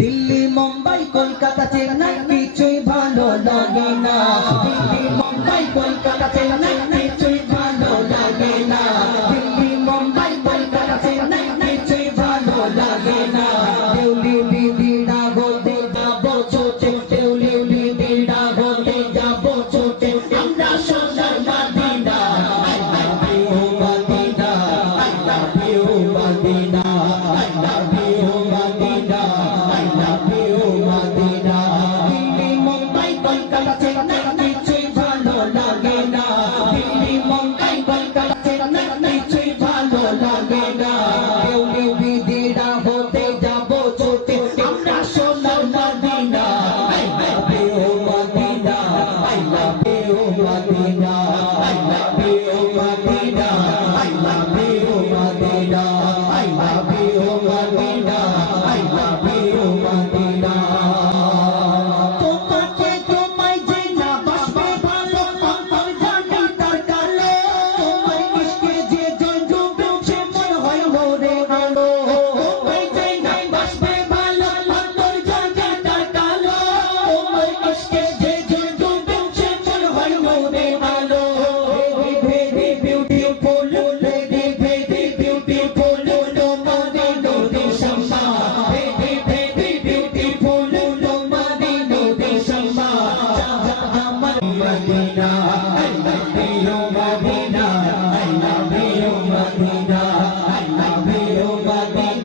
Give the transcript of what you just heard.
দিল্লি মুম্বাই কলকাতা চেন্নাই কিছুই ভালো লাগে না, দিল্লি মুম্বাই কলকাতা চেন্নাই কিছুই ভালো লাগে না, দিল্লি মুম্বাই কলকাতা চেন্নাই কিছুই ভালো লাগে না। দেউলি দিদা হতে যাবো ছোটে, দেউলি দিদা হতে যাবো ছোটে, আমরা সোনার Medina. I love you Medina, I love you Medina, I love you Medina, I love you Medina. Delhi Mumbai Kolkata Chennai কিছুই ভালো লাগে না, দিল্লি মুম্বাই কলকাতা চেন্নাই কিছুই ভালো লাগে না। দেউলি দিদা হতে যাবো ছোটে, আমরা সোনার Medina. I love you Medina, I love you Medina, I love you Medina, I love you Medina, I love you Medina, I love you Medina. তোমাকে তোমায় যে না বাসবে ভালো, অন্তর জানি তার কালো, তোমার ইশকে যে জন ডুবে সে মন হয় মরে গেল। তোমায় যে না বাসবে ভালো, অন্তর জানি তার কালো, তোমার ইশকে যে জন ডুবে সে মন হয় মরে গেল।